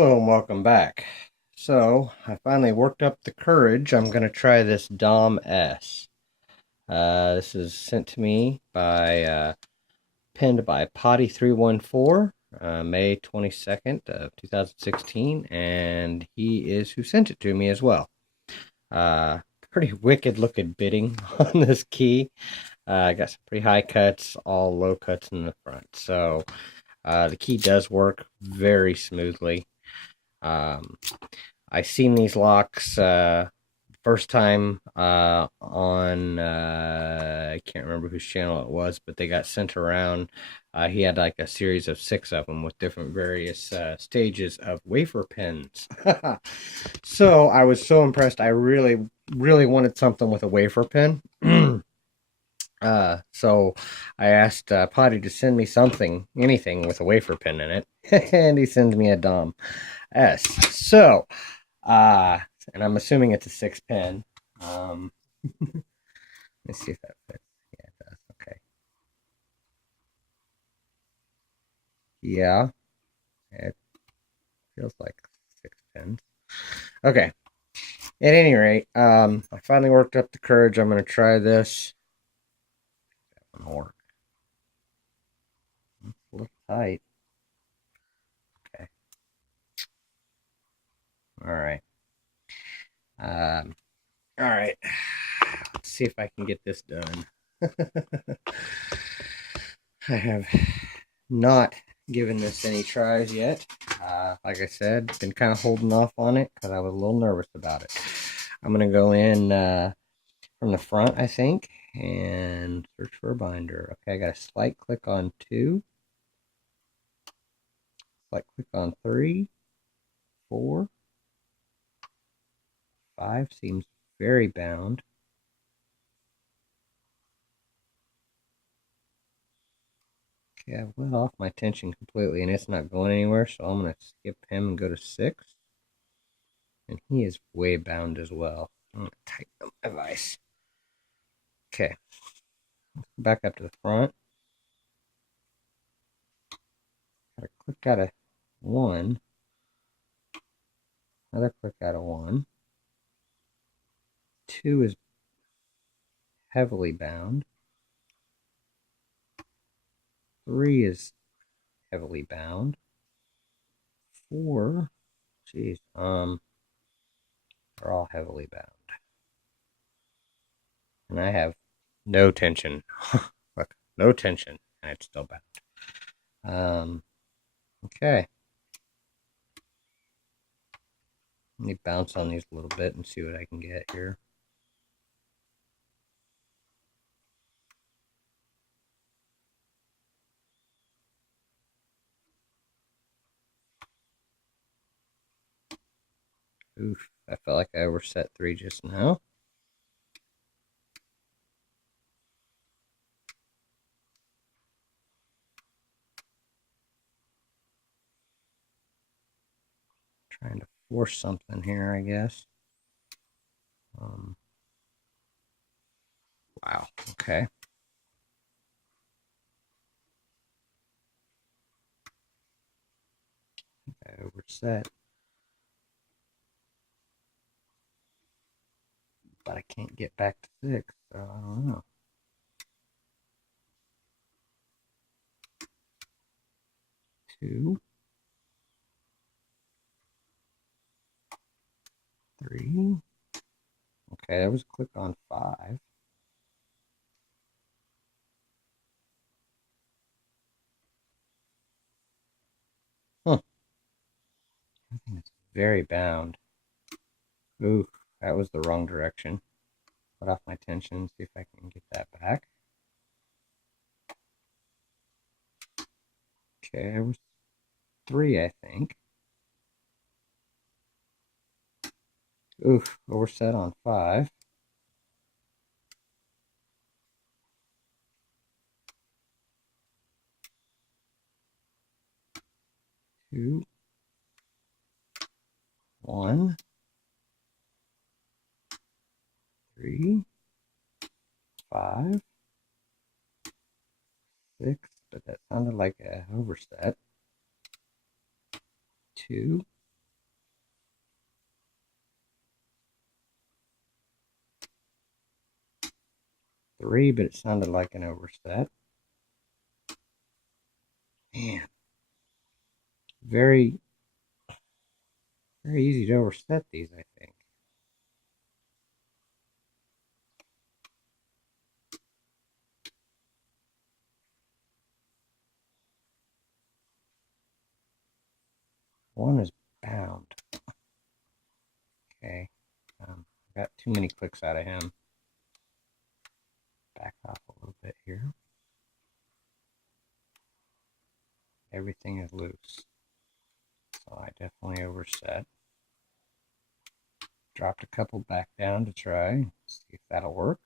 Hello and welcome back. So, I finally worked up the courage. I'm going to try this Dom S. This is sent to me by, pinned by Potti314, May 22nd of 2016, and he is who sent it to me as well. Pretty wicked looking bitting on this key. Got some pretty high cuts, all low cuts in the front. So, the key does work very smoothly. Um, I seen these locks first time on I can't remember whose channel it was, but they got sent around. He had like a series of 6 of them with different various stages of wafer pins. So I was so impressed. I really wanted something with a wafer pin. So I asked Potty to send me something, anything with a wafer pin in it, and he sends me a Dom S. So, uh, and I'm assuming it's a 6 pin. Um, let's see if that fits. Yeah, it does. Okay. Yeah, it feels like 6 pins. Okay. At any rate, I finally worked up the courage. I'm going to try this. That one work. It's a little tight. Okay. All right. Um, all right. Let's see if I can get this done. I have not given this any tries yet. Like I said, been kind of holding off on it because I was a little nervous about it. I'm going to go in from the front, I think, and search for a binder. Okay, I got a slight click on 2, slight click on 3, 4, 5 seems very bound. Okay, I've let off my tension completely and it's not going anywhere, so I'm going to skip him and go to 6. And he is way bound as well. I'm going to tighten up my vise. Okay, back up to the front. Got a click out of 1. Another click out of 1. 2 is heavily bound. 3 is heavily bound. 4, geez, they're all heavily bound. And I have no tension. Look, no tension, and it's still bound. Okay. Let me bounce on these a little bit and see what I can get here. Oof, I felt like I overset 3 just now. Trying to force something here, I guess. Wow, okay. I overset. But I can't get back to 6, so I don't know. 2, 3. Okay, that was a click on 5. Huh. I think it's very bound. Ooh, that was the wrong direction. Put off my tension, see if I can get that back. Okay, it was 3, I think. Oof, overset on 5. 2, 1, 3, 5, 6, but that sounded like a overset. 2, 3, but it sounded like an overset. Man, very, very easy to overset these, I think. One is bound. Okay. Got too many clicks out of him. Back off a little bit here. Everything is loose. So I definitely overset. Dropped a couple back down to try. See if that'll work.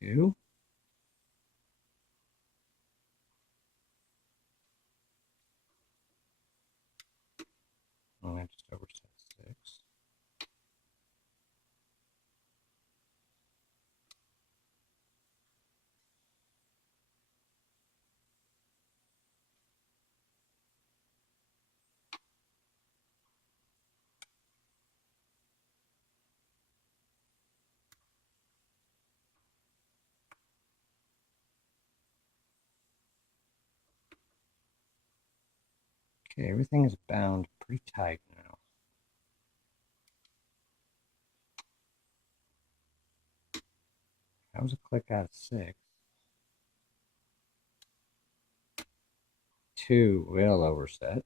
Two. Oh, I just overset 6. Okay, everything is bound pretty tight now. That was a click out of 6. 2 will overset.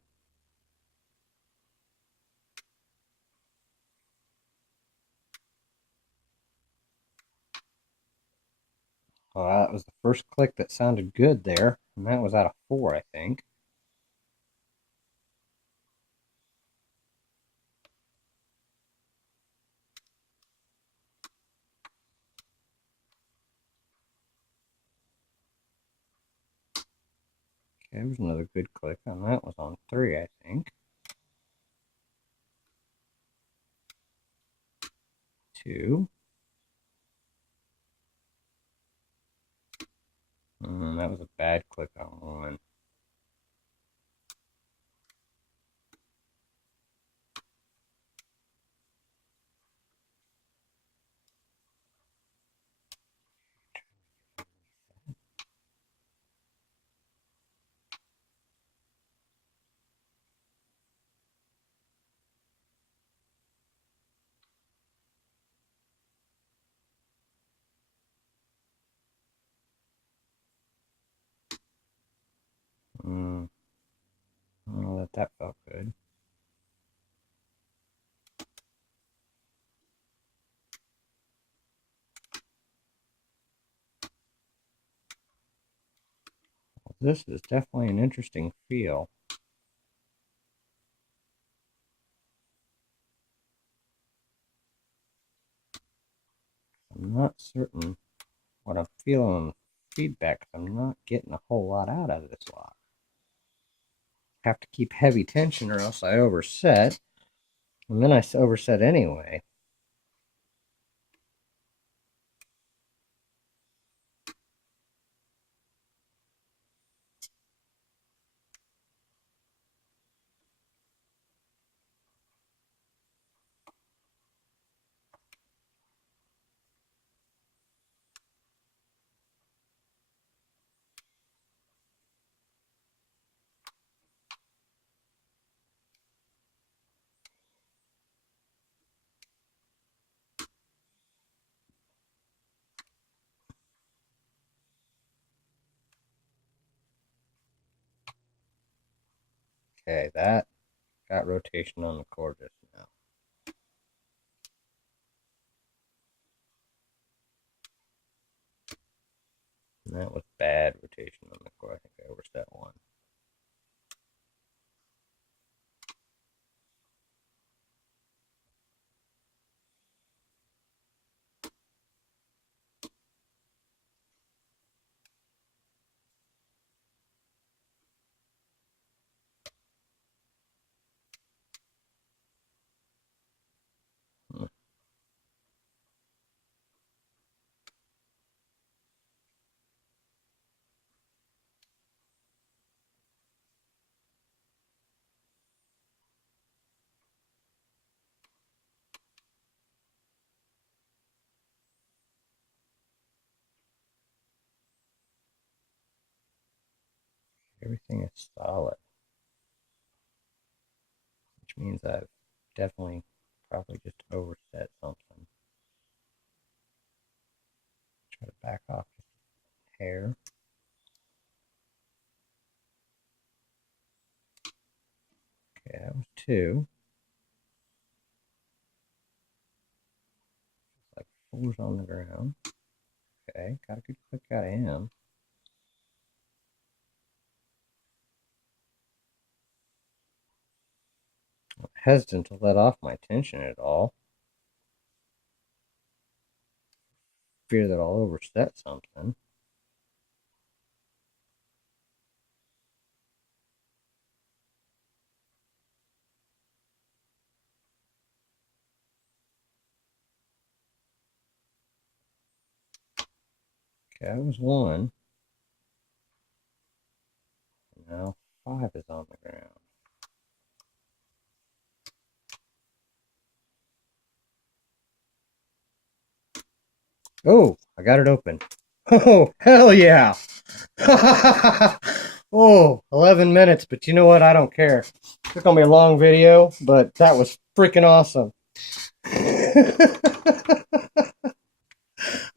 Well, that was the first click that sounded good there, and that was out of 4, I think. Okay, there was another good click, and that was on 3, I think. 2. That was a bad click on 1. Oh, that felt good. Well, this is definitely an interesting feel. I'm not certain what I'm feeling on the feedback. I'm not getting a whole lot out of this lock. Have to keep heavy tension or else I overset. And then I overset anyway. Okay, that got rotation on the cord just now. And that was bad rotation on the cord. I think I overset 1. everything is solid, which means I've definitely probably just overset something. Try to back off just a hair. Okay, that was 2. Like 4's on the ground. Okay, got a good click out of him. I'm hesitant to let off my tension at all. Fear that I'll overset something. Okay, that was 1. Now 5 is on the ground. Oh, I got it open. Oh, hell yeah. Oh, 11 minutes, but you know what? I don't care. It's gonna be a long video, but that was freaking awesome.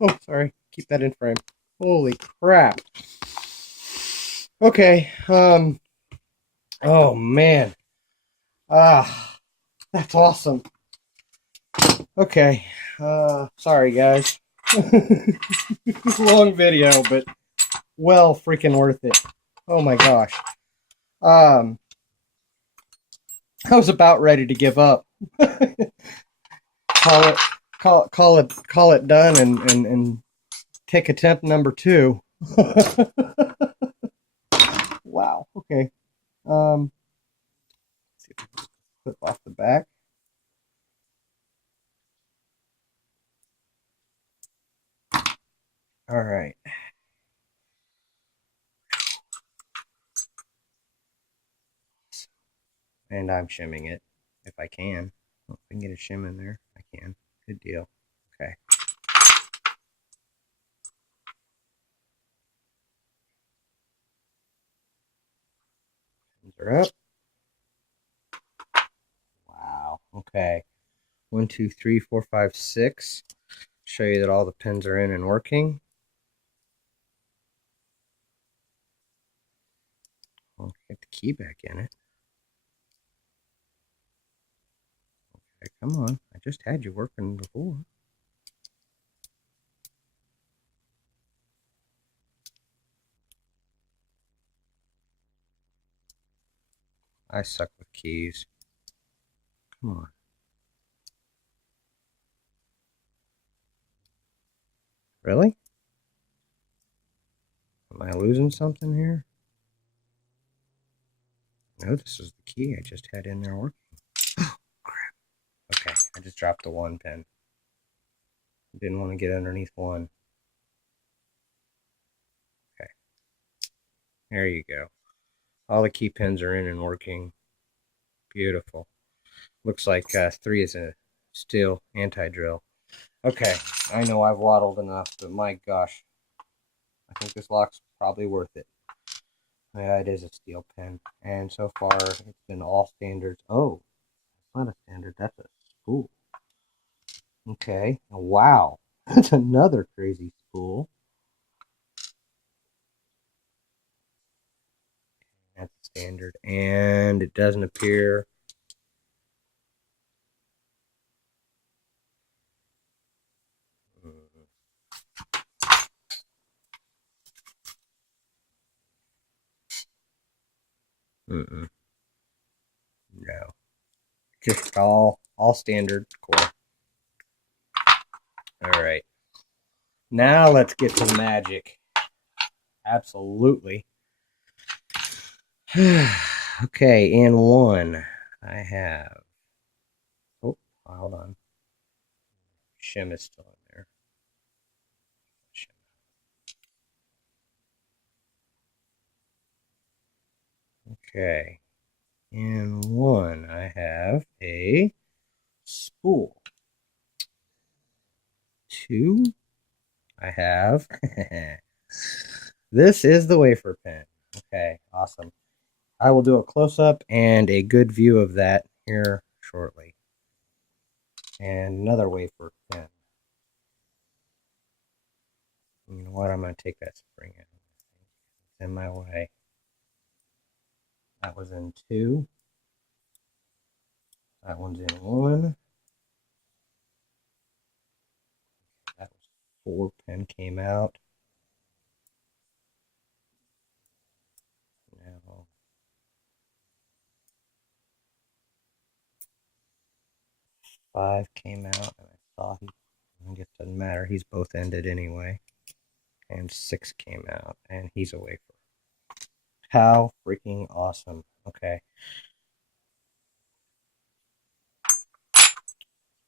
Oh, sorry. Keep that in frame. Holy crap. Okay, oh man. That's awesome. Okay, sorry guys. Long video, but well freaking worth it. Oh my gosh. I was about ready to give up. Call it done and take attempt number 2. Wow. Okay. Let's see if I can clip off the back. All right. And I'm shimming it if I can. If I can get a shim in there, I can. Good deal. Okay. Pins are up. Wow. Okay. 1, 2, 3, 4, 5, 6. Show you that all the pins are in and working. I'll get the key back in it. Okay, come on. I just had you working before. I suck with keys. Come on. Really? Am I losing something here? No, this is the key I just had in there working. Oh, crap. Okay, I just dropped the 1 pin. Didn't want to get underneath 1. Okay. There you go. All the key pins are in and working. Beautiful. Looks like 3 is a steel anti-drill. Okay, I know I've waddled enough, but my gosh. I think this lock's probably worth it. Yeah, it is a steel pin. And so far, it's been all standards. Oh, it's not a standard. That's a spool. Okay. Wow. That's another crazy spool. That's standard. And it doesn't appear. Mm-mm. No. Just all standard core. All right. Now let's get to the magic. Absolutely. Okay, in 1, I have. Oh, hold on. Shim is still in there. Okay. In 1, I have a spool. 2, I have. This is the wafer pen. Okay, awesome. I will do a close-up and a good view of that here shortly. And another wafer pin. You know what? I'm going to take that spring out. It's in my way. That was in 2. That one's in 1. That was 4. Pin came out. Now 5 came out, and I saw I guess it doesn't matter. He's both ended anyway. And 6 came out, and he's a wafer. How freaking awesome. Okay.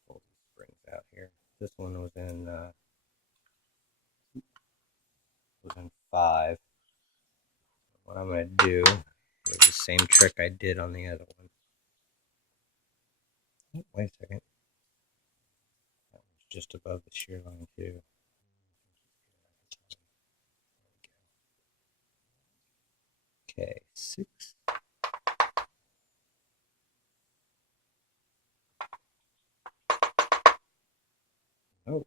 Pull these springs out here. This one was in 5. What I'm going to do is the same trick I did on the other one. Oh, wait a second. That was just above the shear line too. Okay, 6. Oh.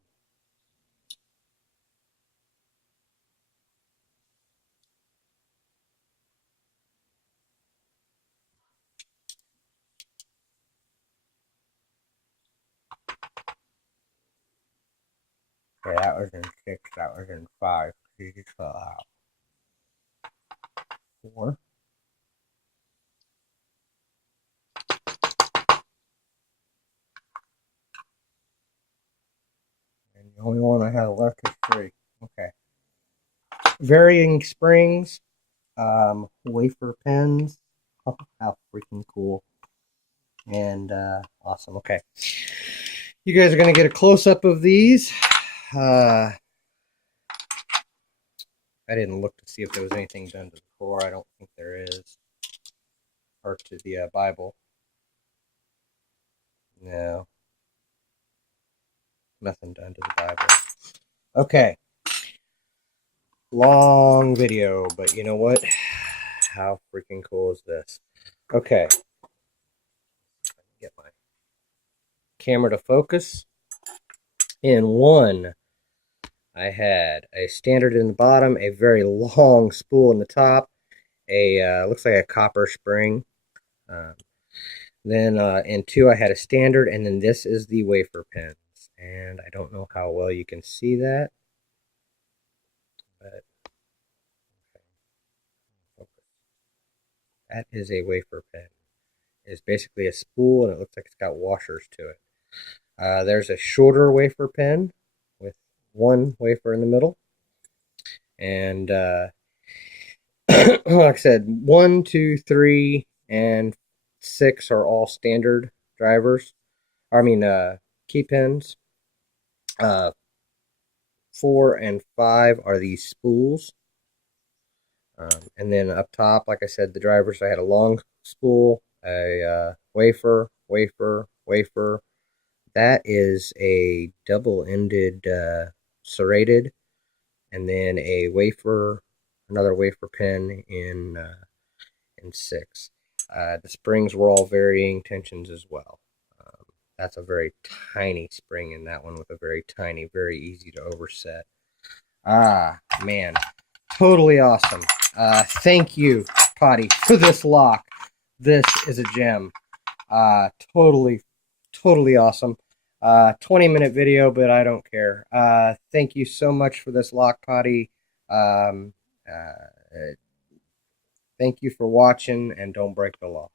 Okay, that was in 6. That was in 5. You just fell out. 4. And the only one I have left is 3. Okay. Varying springs, wafer pens. Oh, how freaking cool. And awesome. Okay. You guys are going to get a close-up of these. I didn't look to see if there was anything done to the core. I don't think there is. Or to the Bible. No. Nothing done to the Bible. Okay. Long video, but you know what? How freaking cool is this? Okay. Get my camera to focus. In 1, I had a standard in the bottom, a very long spool in the top, a looks like a copper spring. Then in 2, I had a standard, and then this is the wafer pins. And I don't know how well you can see that, but that is a wafer pin. It's basically a spool, and it looks like it's got washers to it. There's a shorter wafer pin with 1 wafer in the middle. And like I said, 1, 2, 3, and 6 are all standard drivers. Key pins. 4 and 5 are these spools. And then up top, like I said, the drivers, I had a long spool, a wafer, wafer, wafer. That is a double-ended serrated, and then a wafer, another wafer pin in 6. The springs were all varying tensions as well. That's a very tiny spring in that one with a very tiny, very easy to overset. Man, totally awesome. Thank you, Potti, for this lock. This is a gem. Totally awesome. 20-minute video, but I don't care. Thank you so much for this lock, Potti. Thank you for watching, and don't break the law.